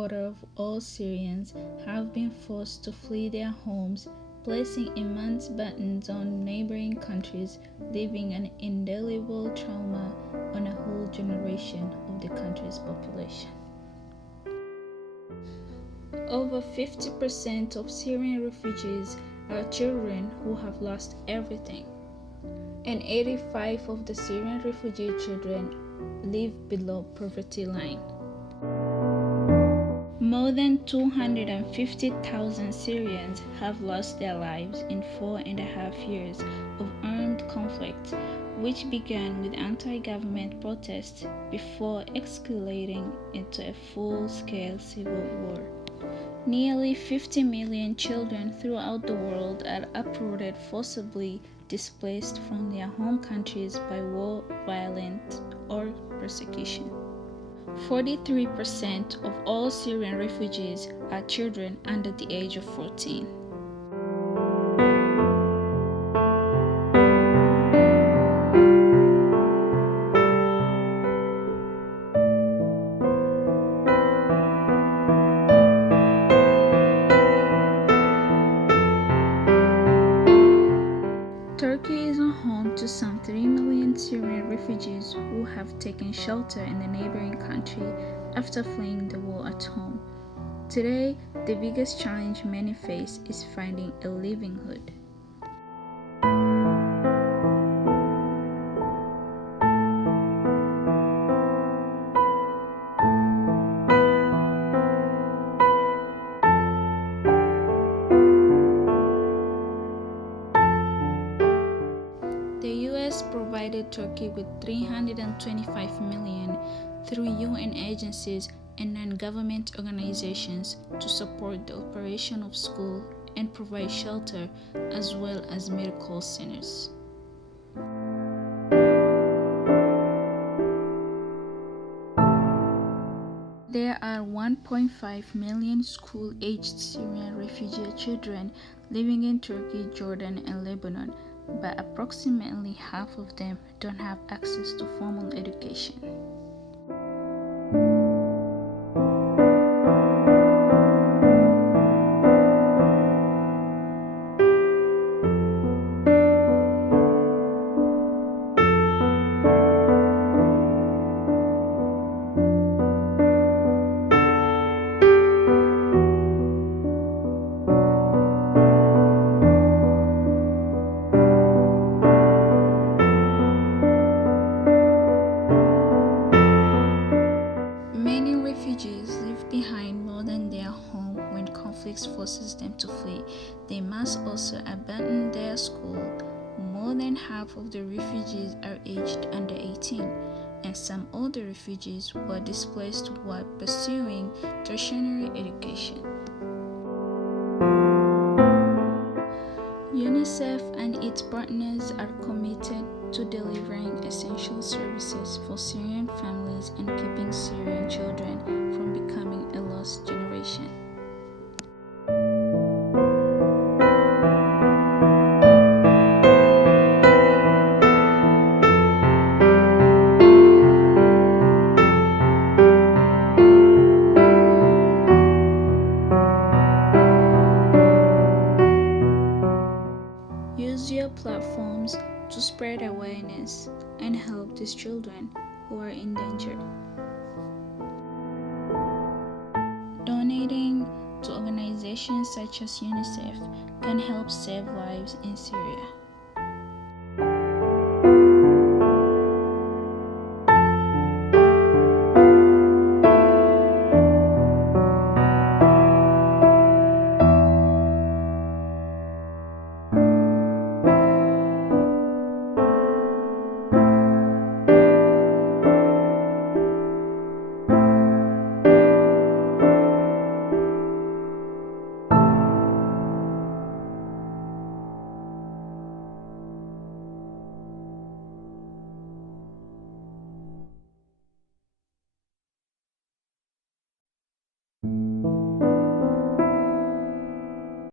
quarter of all Syrians have been forced to flee their homes, placing immense burdens on neighboring countries, leaving an indelible trauma on a whole generation of the country's population. Over 50% of Syrian refugees are children who have lost everything, and 85% of the Syrian refugee children live below poverty line. More than 250,000 Syrians have lost their lives in 4.5 years of armed conflict, which began with anti-government protests before escalating into a full-scale civil war. Nearly 50 million children throughout the world are uprooted, forcibly displaced from their home countries by war, violence, or persecution. 43% of all Syrian refugees are children under the age of 14. Turkey is home to some 3 million Syrian refugees who have taken shelter in the neighboring country after fleeing the war at home. Today, the biggest challenge many face is finding a livelihood. The US provided Turkey with $325 million through UN agencies and non-government organizations to support the operation of schools and provide shelter as well as medical centers. There are 1.5 million school-aged Syrian refugee children living in Turkey, Jordan, and Lebanon, but approximately half of them don't have access to formal education. Behind more than their home when conflict forces them to flee. They must also abandon their school. More than half of the refugees are aged under 18, and some older refugees were displaced while pursuing tertiary education. UNICEF and its partners are committed to delivering essential services for Syrian families and keeping Syrian children from becoming a lost generation. Use your platforms to spread awareness and help these children who are in danger. Donating to organizations such as UNICEF can help save lives in Syria.